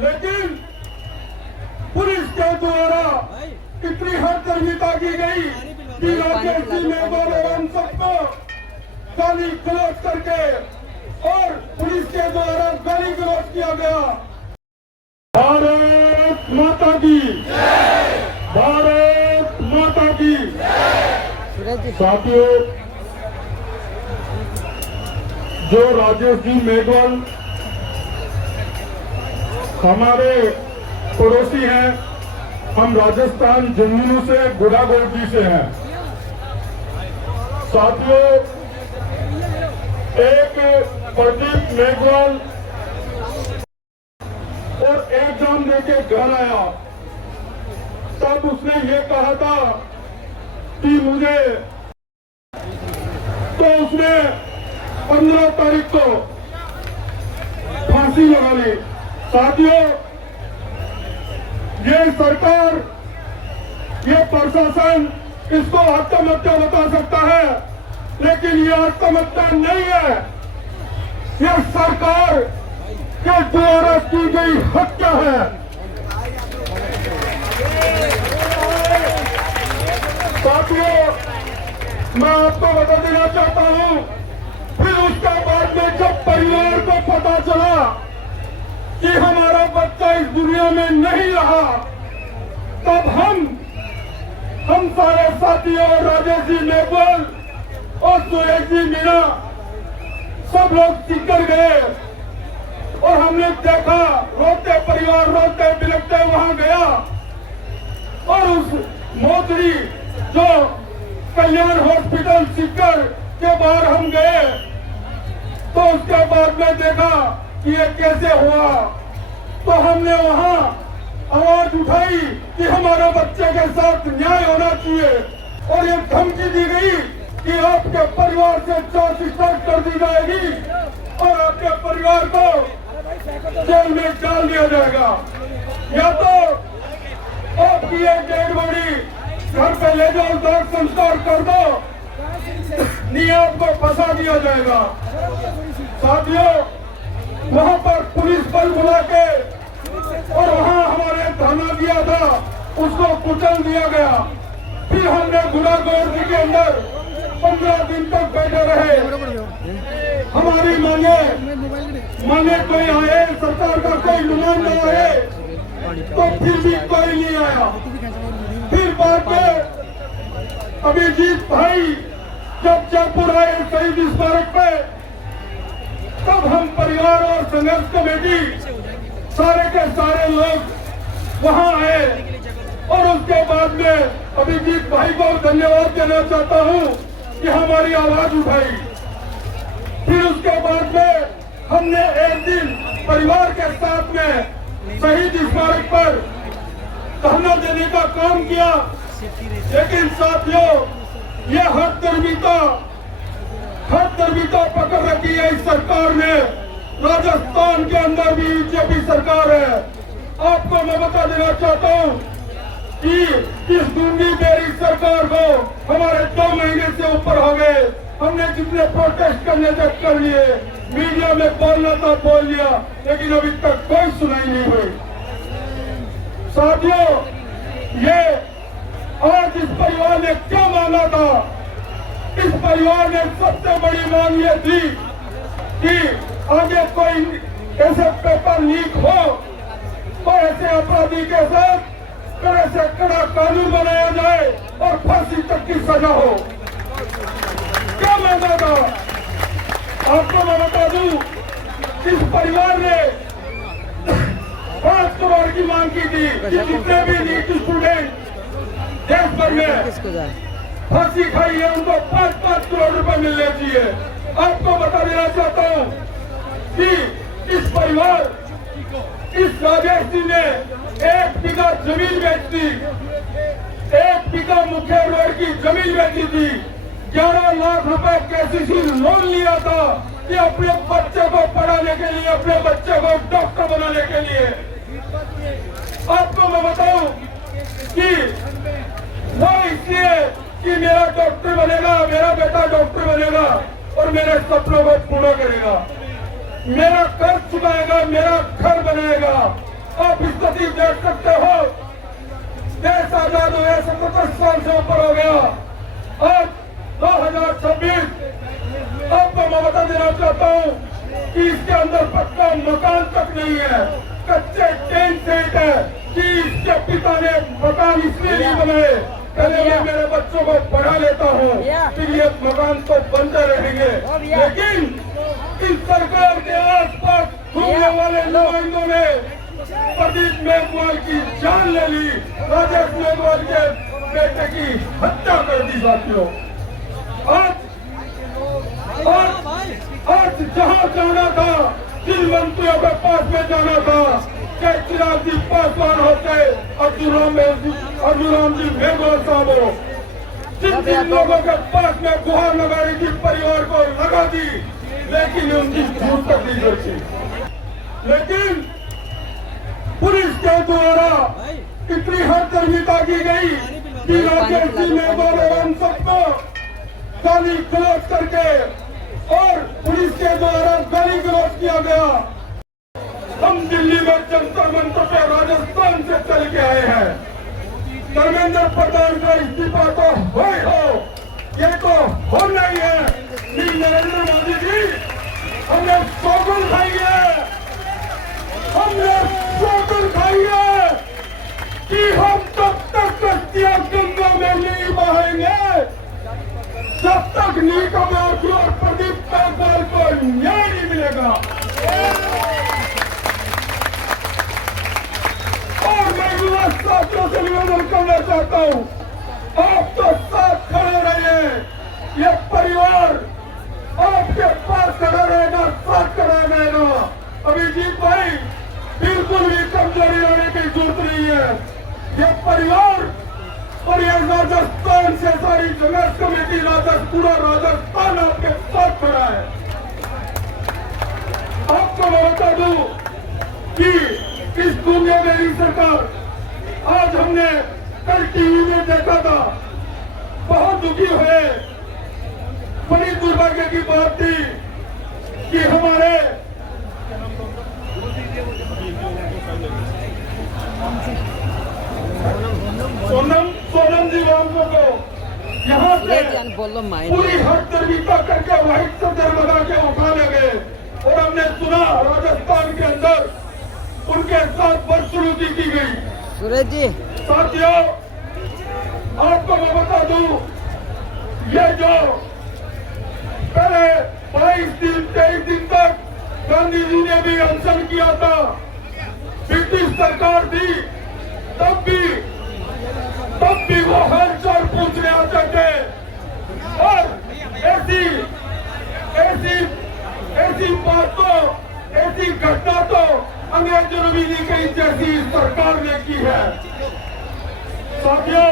लेकिन पुलिस के द्वारा इतनी हरकर्मिता की गई कि राजेश जी मेघवाल एवं सबको गाली गलौज करके और पुलिस के द्वारा गाली गलौज किया गया। भारत माता की, भारत माता की। साथियों, जो राजेश जी मेघवाल हमारे पड़ोसी हैं, हम राजस्थान झुंझुनू से गुड़ागोटी से हैं। साथियों, एक प्रदीप मेघवाल और एग्जाम देके घर आया, तब उसने ये कहा था कि मुझे, तो उसने 15 तारीख को फांसी लगा ली। साथियों, ये सरकार, ये प्रशासन इसको आत्महत्या बता सकता है, लेकिन ये आत्महत्या नहीं है, ये सरकार के द्वारा की गई हत्या है। साथियों, मैं आपको बता देना चाहता हूं, फिर उसके बाद में जब परिवार को पता चला कि हमारा बच्चा इस दुनिया में नहीं रहा, तब हम सारे साथियों, राजेश जी मेघवाल और सुरेश जी मीणा सब लोग सीकर गए और हमने देखा रोते परिवार रोते बिलखते वहां गया और उस मोतरी जो कल्याण हॉस्पिटल सीकर के बाहर हम गए, तो उसके बाद में देखा कि ये कैसे हुआ। तो हमने वहां आवाज उठाई कि हमारे बच्चे के साथ न्याय होना चाहिए और ये धमकी दी गई कि आपके परिवार से जांच स्टार्ट कर दी जाएगी और आपके परिवार को जेल में डाल दिया जाएगा, या तो आपकी एक डेड बॉडी घर पे ले जाओ, दाह संस्कार कर दो, नहीं आपको फंसा दिया जाएगा। साथियों, वहां पर पुलिस बल बुला के और वहां हमारे धरना दिया था, उसको कुचल दिया गया। फिर हमने गुड़ागोटी के अंदर 15 दिन तक बैठे रहे। हमारी मांगे कोई आए, सरकार का कोई नुमाइंदा आए, तो फिर भी कोई नहीं आया। फिर बाद में अभिजीत भाई जब जयपुर आए शहीद स्मारक पे, तब हम परिवार और संघर्ष कमेटी सारे के सारे लोग वहां आए और उसके बाद में अभिजीत भाई को धन्यवाद देना चाहता हूं कि हमारी आवाज उठाई। फिर उसके बाद में हमने एक दिन परिवार के साथ में शहीद स्मारक पर धरना देने का काम किया, लेकिन साथियों, ये हर तरबिता पकड़ रखी है इस सरकार ने। राजस्थान के अंदर भी बीजेपी सरकार है। आपको मैं बता देना चाहता हूं कि इस दूंगी मेरी सरकार को हमारे 2 महीने से ऊपर हो गए। हमने जितने प्रोटेस्ट करने तक कर लिए, मीडिया में बोलना था बोल लिया, लेकिन अभी तक कोई सुनाई नहीं हुई। साथियों, ये आज इस परिवार ने क्या मांगा था? इस परिवार ने सबसे बड़ी मांग ये थी कि आगे कोई ऐसे पेपर लीक हो तो ऐसे अपराधी के साथ कड़े से कड़ा कानून बनाया जाए और फांसी तक की सजा हो। क्या मांगा था? आपको मैं बता दूं, इस परिवार ने 5 करोड़ की मांग की थी कि जितने भी नीट स्टूडेंट देश भर में फांसी खाई है उनको 5-5 करोड़ रुपए मिलने चाहिए। आपको बता देना चाहता हूं कि इस परिवार, इस राजेश जी ने 1 बीघा जमीन बेच दी, 1 बीघा मुख्य रोड की जमीन बेची थी, 11 लाख रुपए केसीसी लोन लिया था कि अपने बच्चे को पढ़ाने के लिए, अपने बच्चे को डॉक्टर बनाने के लिए। आपको मैं बताऊं कि वो इसलिए कि मेरा डॉक्टर बनेगा, मेरा बेटा डॉक्टर बनेगा और मेरे सपनों को पूरा करेगा, मेरा कर्ज चुकाएगा, मेरा घर बनाएगा, कि देख सकते हो देश आजाद हुए 77 साल से ऊपर हो गया। आज 2026 आपको मैं बता देना चाहता हूँ कि इसके अंदर पक्का मकान तक नहीं है, कच्चे टेन सेट है कि इसके पिता ने मकान इसलिए नहीं बनाए पहले मैं मेरे बच्चों को पढ़ा लेता हूँ, फिर ये मकान तो बनते रहेंगे। लेकिन इस सरकार के आसपास घूमने वाले नुमाइंदों ने प्रदीप मेघवाल की जान ले ली, राजेश मेघवाल के बेटे की हत्या कर दी। साथियों आज जहाँ जाना था, जिन मंत्रियों के पास में जाना था, चाहे चिराग जी पासवान हो, चाहे अर्जुन जी मेघवाल साहब हो, जिन लोगों के पास में गुहार लगाई थी परिवार को लगा दी, लेकिन उनकी झूठ तक नहीं बची। लेकिन पुलिस के द्वारा इतनी हरदर्मिता की गई कि राजेश जी मेघवाल और हम सबको गाली गलौज करके और पुलिस के द्वारा गाली गलौज किया गया। हम दिल्ली में जंतर मंतर पे राजस्थान से चल के आए हैं। धर्मेंद्र प्रधान का इस्तीफा तो हो, ये तो होना ही है। नरेंद्र मोदी जी हमने सौगंध खाई है, हमने सौगंध खाई है कि हम तब तक कश्तियां गंगा में नहीं बहाएंगे जब तक नीता मार्गी और प्रदीप मेघवाल को न्याय नहीं मिलेगा। और मैं युवा साथियों से निवेदन करना चाहता हूँ, आप तो साथ खड़े रहिए, ये परिवार आपके पास खड़ा रहेगा, साथ खड़ा रहेगा। अभिजीत भाई बिल्कुल भी कमजोरी होने की जरूरत नहीं है। ये परिवार और ये राजस्थान से सारी संघर्ष कमेटी पूरा राजस्थान आपके साथ खड़ा है। आपको मैं बता दूं कि इस दुनिया में ही सरकार, आज हमने कल टीवी में देखा था, बहुत दुखी हुए। बड़ी दुर्भाग्य की बात थी कि हमारे सोनम जी वामको को यहाँ से पूरी हरदर्मिता करके व्हाइट सदर लगा के उठाने गए और हमने सुना राजस्थान के अंदर उनके साथ बदसलूकी की गई। सूरज जी साथियों, आपको मैं बता दूं, ये जो पहले 22 दिन 23 दिन तक गांधी जी ने भी अनशन किया था, ब्रिटिश सरकार थी, तब भी वो हर चाल पूछने आते थे और ऐसी बात तो, ऐसी घटना तो अंग्रेजों ने भी नहीं कही जैसी सरकार ने की है। साथियों,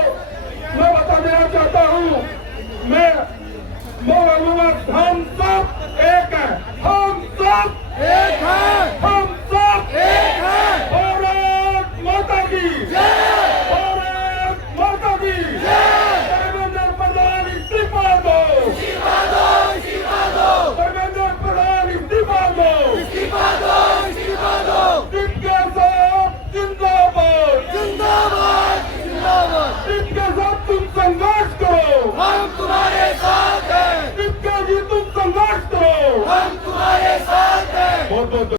मैं बता देना चाहता हूँ, हम सब एक है, हम सब एक है, हम सब एक है। भारत माता की जय, भारत माता की जय। धर्मेंद्र प्रधान इस्तीफा दो, इस्तीफा दो, इस्तीफा दो। धर्मेंद्र प्रधान इस्तीफा दो, इस्तीफा दो, इस्तीफा दो। जिनके साथ जिंदाबाद, जिंदाबाद, जिंदाबाद। जिनके साथ तुम संघर्ष करो, हम तुम्हारे साथ हैं। जिनके जी तुम संघर्ष करो, हम तुम्हारे साथ हैं। बहुत बहुत